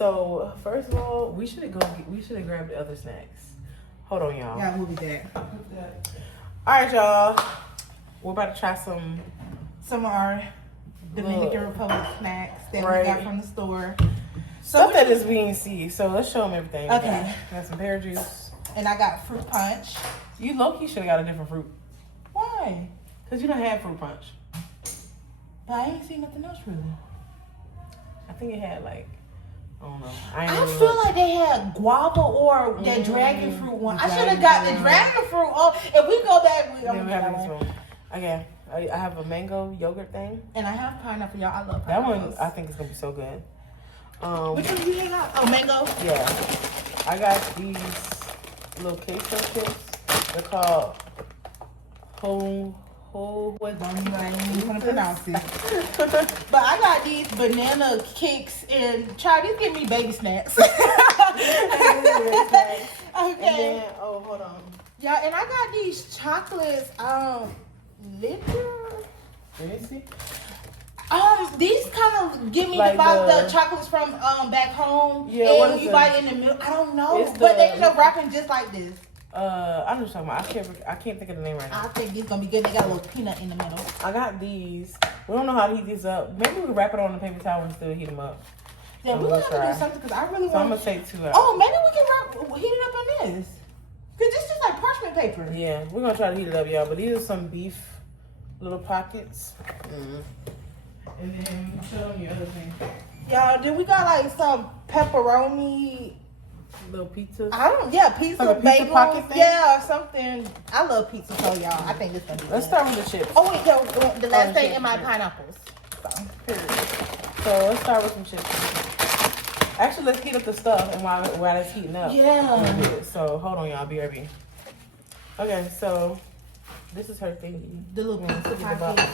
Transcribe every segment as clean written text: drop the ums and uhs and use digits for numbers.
So first of all, we should have grabbed the other snacks. Hold on, y'all. Yeah, we'll be back. All right, y'all. We're about to try some of our Dominican Republic snacks that we got from the store. Stuff that is being seized. So let's show them everything. Okay. We got some pear juice. And I got fruit punch. You low-key should have got a different fruit. Why? Because you don't have fruit punch. But I ain't seen nothing else really. I think it had like, I don't know. I feel like they had guava or that dragon fruit one. I should have got the dragon fruit. Oh, if we go back, I'm gonna have this one. Okay. I have a mango yogurt thing. And I have pineapple, y'all. I love that pineapples. one. I think it's gonna be so good. Which one do you got? Oh, mango. Yeah, I got these little queso chips. They're called What don't you want to pronounce it? But I got these banana kicks and try these give me baby snacks. Okay. And then, oh, hold on. Yeah, and I got these chocolates. Liquor. Let me see. These kind of give me like the vibe the chocolates from back home. Yeah, and when you bite in the milk, I don't know, but they end up wrapping just like this. I know what you're talking about. I can't think of the name right now. I think these gonna be good. They got a little peanut in the middle. I got these. We don't know how to heat these up. Maybe we wrap it on the paper towel and still heat them up. Yeah, we're gonna have to do something because I really want. So I'm gonna take 2 out. Oh, maybe we can heat it up in this. Cause this is like parchment paper. Yeah, we're gonna try to heat it up, y'all. But these are some beef little pockets. And then show them your other thing. Y'all, then we got like some pepperoni. Little pizzas. Pizza, like a pizza pocket thing? Yeah, or something. I love pizza, so y'all, I think this gonna be Let's good. start with the chips. Oh wait, the last thing in my pineapples. So let's start with some chips. Actually, let's heat up the stuff, and while it's heating up, yeah. So hold on, y'all. BRB. Okay, so this is her thingy. The little pizza pocket.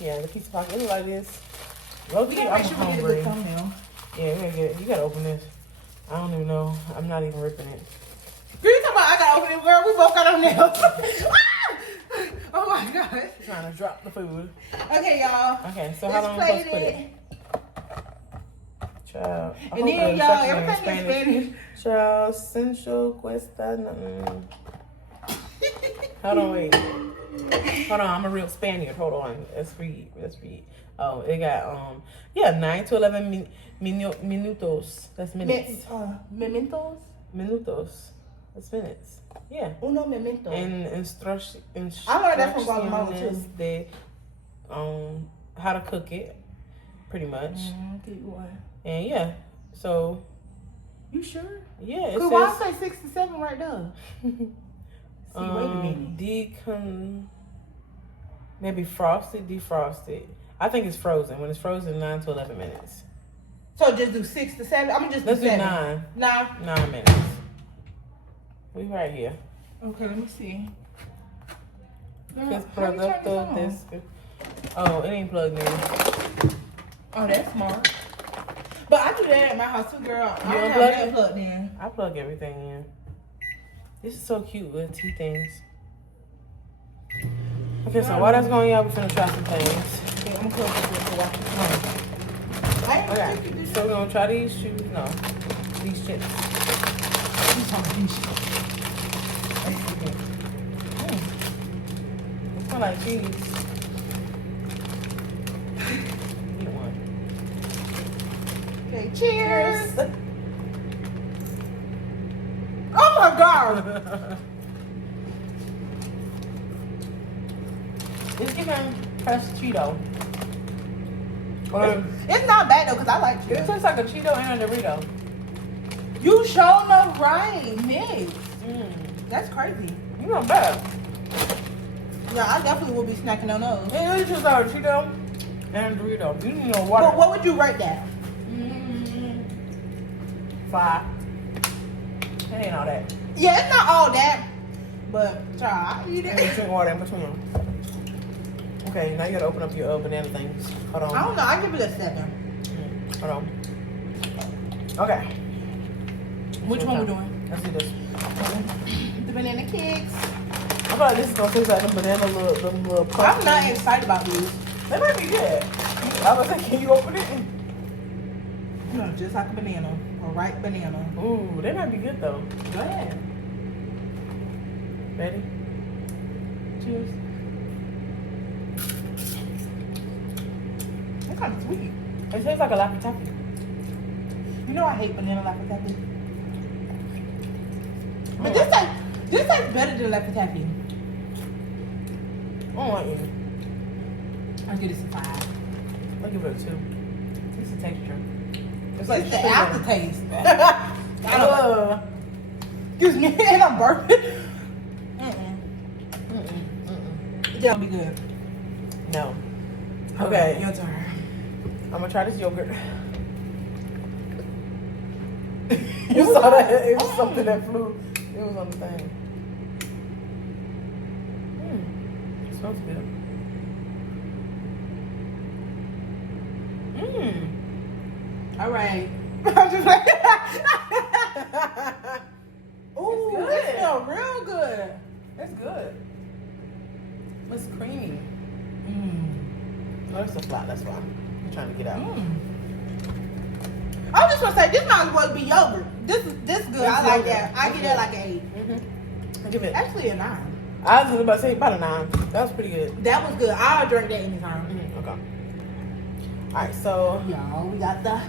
Yeah, the pizza pocket. It look like this. Low-key, I'm hungry. We get a good thumbnail. Yeah, we're gonna get it. You gotta open this. I don't even know. I'm not even ripping it. Girl, you talking about I gotta open it, girl? We both got our nails. Oh my god. Trying to drop the food. Okay, y'all. Okay, so how long am I supposed to put it? Child. And then y'all, everything in Spanish. Child, sensual cuesta. Hold on, wait. Hold on, I'm a real Spaniard. Hold on. Let's read. Oh, it got 9 to 11 minutos. That's minutes. Mementos? Minutos. That's minutes. Yeah. Uno memento. And I learned that from Guatemala too. De, how to cook it, pretty much. Keep going. And yeah, so. You sure? Yeah. It why I say 6 to 7 right there? See, wait a minute. Maybe frosted, defrosted. I think it's frozen. When it's frozen, 9 to 11 minutes. So just do 6 to 7? I'm gonna just Let's do 7. do 9. 9? 9 minutes. We right here. Okay, let me see. Oh, it ain't plugged in. Oh, that's smart. But I do that at my house too, girl. I don't have that plugged in. I plug everything in. This is so cute with tea things. Okay, so while that's going on, we're finna try some things. Okay, I'm gonna close this to watch this one. Okay, so we're gonna try these shoes. No, these chips. These chips. It smells like cheese. Eat one. Okay, cheers. Oh my god. It's giving fresh Cheeto. It's not bad though, because I like It chips. tastes like a Cheeto and a Dorito. You sure enough right, mix. That's crazy. You not bad. Yeah, I definitely will be snacking on those. It is just like a Cheeto and a Dorito. You need no water. But what would you rate that? 5. It ain't all that. Yeah, it's not all that. But, child, I eat You it. drink water in between them. Okay, now you gotta open up your banana things. Hold on. I don't know. I give it a 7. Hold on. Okay. Which one we doing? Let's do this. The banana cakes. I feel like this is gonna taste like the banana little puffs. I'm not excited about these. They might be good. I was like, can you open it? Smells just like a banana. A ripe banana. Ooh, they might be good though. Go ahead. Ready? Cheers. It's kind of sweet. It tastes like a Laffy Taffy. You know I hate banana Laffy Taffy. But this tastes better than Laffy Taffy. I don't like it. I'll give this a 5. I'll give it a 2. It's the texture. It's like the aftertaste. Ugh. Excuse me, and I'm burping. That'll be good. No. Okay. Your turn. I'm gonna try this yogurt. You saw that? It was something that flew. It was on the thing. It smells good. All right. I'm just like, ooh, good. it smells real good. It's good. It's creamy. Oh, it's a flat. That's why I'm trying to get out. I was just gonna say this might as well be yogurt. This good. I like that. I give that like an 8. I give it Actually a 9. I was about to say about a 9. That was pretty good. That was good. I'll drink that anytime. Okay. All right, so Y'all, we got the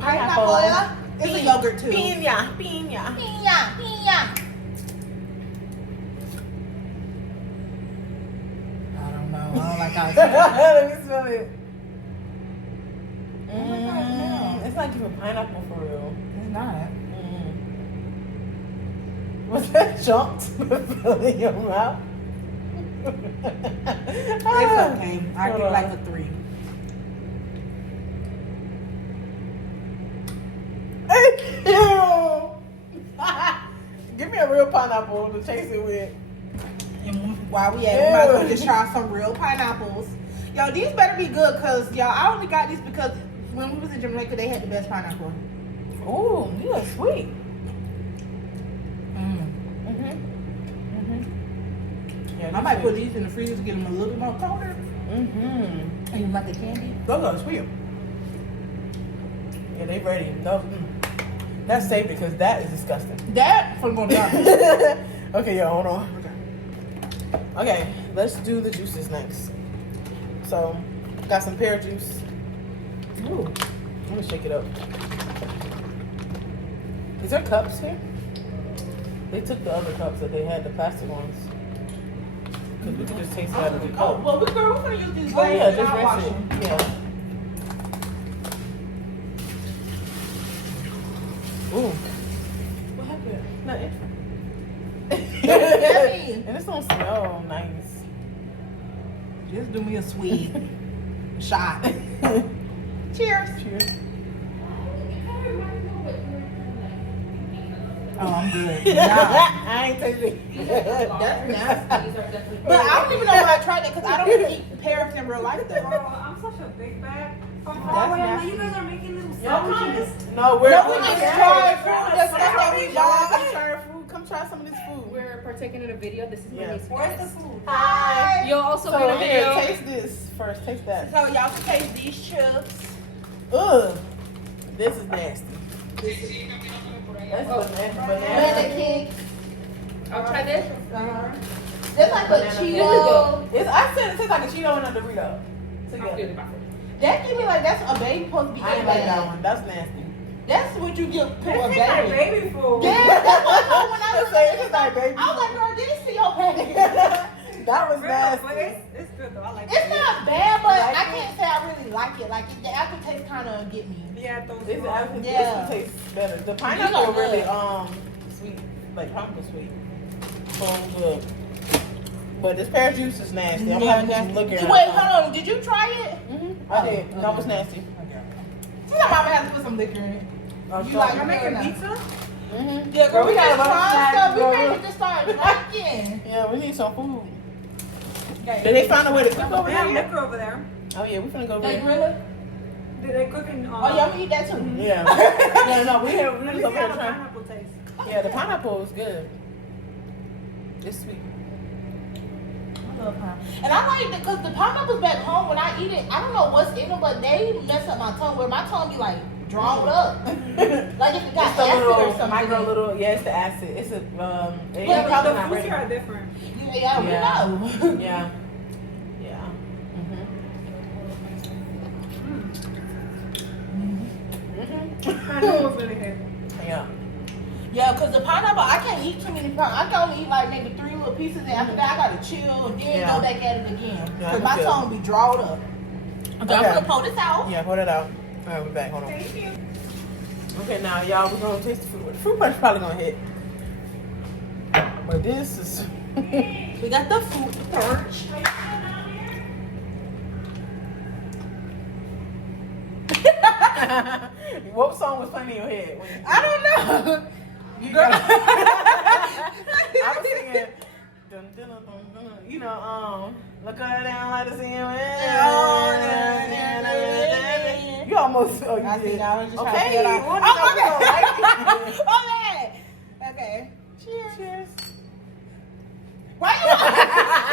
pineapple. pineapple. It's a yogurt too. Piña. Piña. I don't know. I don't like how it smells. Let me smell it. Oh my God, no. It's like even pineapple for real. It's not. Was that jumped in your mouth? It's okay. I give it like a 3. Give me a real pineapple to chase it with. And while we at it, we might as well just try some real pineapples. Yo, these better be good because, y'all, I only got these because when we was in Jamaica, they had the best pineapple. Ooh, these are sweet. Yeah, I might put these in the freezer to get them a little bit more colder. Mm-hmm. And you like the candy? Those are sweet. Yeah, they ready. Those, that's safe because that is disgusting. That from going down. Okay, yeah, hold on. Okay, let's do the juices next. So, got some pear juice. Ooh, I'm gonna shake it up. Is there cups here? They took the other cups that they had, the plastic ones. Because we can just taste it out of the cup. Oh, well, we're gonna use these. Oh yeah, just rinse it. Yeah. Ooh. What happened? Nothing. And this don't smell nice. Just do me a sweet shot. Cheers. Cheers. Oh, I'm good. I ain't tasting. That's nasty. But I don't even know why I tried that because I don't even eat pears in real life though. I'm such a big bag. That's You nasty. guys are making little Yeah, sandwiches. No, we're No, we just tried food. The stuff that we Come bought. try our food. Come try some of this food. We're partaking in a video. This is my Yeah. niece. Where's the food? Hi. You'll also So get a here, video. taste this first. Taste that. So y'all can taste these chips. Ugh. This is nasty. That's banana. Banana cake. I'll try this. That's like a Cheeto. It's, I said it tastes like a Cheeto and a Dorito together. That give me like that's a baby supposed to be I eating ain't like that that. one. That's nasty. That's what you give to a This baby. is like baby food. Yeah, that's what I thought when I was It's like baby I was like, girl, this is your baby. That was But nasty. it's good though. I like It's it. not bad, but Like I it? can't say I really like it. Like the aftertaste kind of get me. Yeah, those This raw. one Yeah. tastes better. The These pineapple are really good. sweet, like pineapple sweet. So good. But this pear juice is nasty. I'm Yeah, not even looking at it. Wait, hold on. Did you try it? I did. That was nasty. Sometimes I'm gonna have to put some liquor in it. Oh, You so- like You're making now. pizza? Yeah, girl, we got just a lot of trying snacks, stuff. We bro. ready to start drinking. Yeah, we need some food. Okay. Did they find a way to cook over They have there? liquor over there. Oh yeah, we finna go over They there. grill it? Did they cook in? Oh, y'all can eat that too. Yeah. Yeah, no, we Let just me see over how there the trying. pineapple tastes. Yeah, the pineapple is good. It's sweet. I love pineapple. And I like it because the pineapples back home, when I eat it, I don't know what's in them, but they mess up my tongue where my tongue be like drawn up. Like if it got It's the acid or little, something. micro little, yeah, it's the acid. It's a, Yeah, probably but the not foods ready. are different. Yeah, we know. Yeah. Yeah. I knew it was gonna hit. Yeah. Yeah, because the pineapple, I can't eat too many pineapple. I can only eat like maybe 3 little pieces, and after that, I gotta chill and then Yeah. go back at it again. Yeah, I Because can my feel tongue be drawed up. Okay, I'm Okay. gonna pull this out. Yeah, hold it out. All right, we're back. Hold on. Thank you. Okay, now y'all, we're gonna taste the fruit. The fruit punch probably gonna hit. But this is. We got the fruit punch. What song was playing in your head? When you, I don't know. you Girl. I was singing. Dun, dun, dun, dun, dun. You know, look her down like the sea. You almost. Oh, you I did. see. I was just trying to Okay, figure it out. what Oh, did you know? okay. Okay. Cheers. Cheers. Why you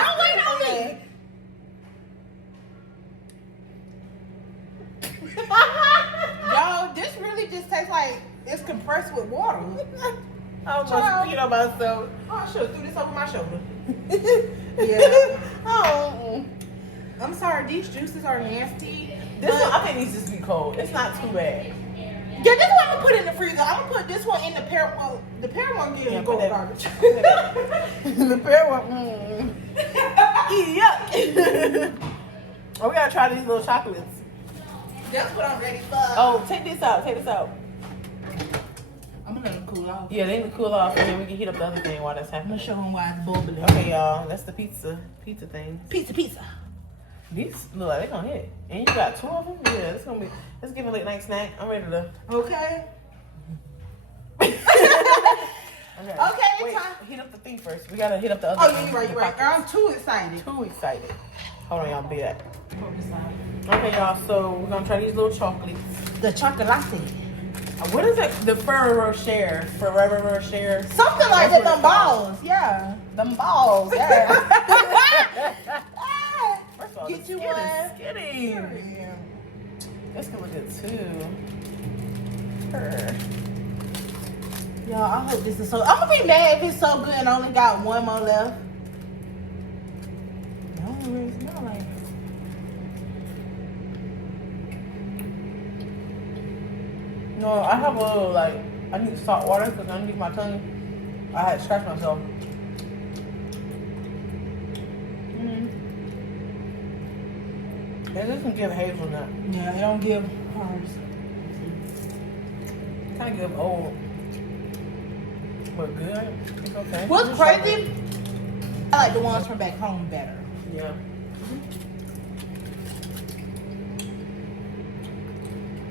don't wait on me? Yo, this really just tastes like it's compressed with water. I almost peed on myself. Oh, I should have threw this over my shoulder. Yeah. Oh, I'm sorry. These juices are nasty. This one, I think needs to be cold. It's not too bad. Yeah, this one I'm gonna put in the freezer. I'm gonna put this one in the pear. Well, the pear one getting go put garbage. The pear one. Yuck. Oh, we gotta try these little chocolates. That's what I'm ready for. Oh, take this out. Take this out. I'm gonna let them cool off. Yeah, they need to cool off, and then we can heat up the other thing while that's I'm gonna happening. show them why it's bubbling. Okay, y'all. That's the pizza thing. Pizza. These look like they're gonna hit. And you got 2 of them? Yeah, it's gonna be. Let's give it a late night snack. I'm ready to. Okay. Okay. Okay, Wait, time. heat up the thing first. We gotta heat up the other Oh, thing. yeah, you're right. The You're right. pockets. I'm too excited. Too excited. Hold on, y'all. Be that. Okay, y'all. So we're gonna try these little chocolates. The chocolate. What is it? The Ferrero Rocher. Something like That's that. what Them it's called. balls. Yeah. Them balls. Yeah. First of all, Get the you skin is one. skinny. This can look good too. Her. Y'all, I hope this is so. I'm gonna be mad if it's so good and I only got one more left. I don't really smell like it. No, I have a little like I need salt water because underneath my tongue I had scratched myself. Yeah, this can give hazelnut. Yeah, they don't give hers. Kind of give old, but good. It's okay. What's It's crazy? I like the ones from back home better. Yeah.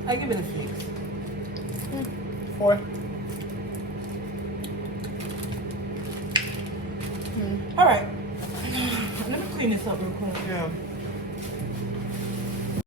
I give it a 6. 4. All right. Let me clean this up real quick. Yeah.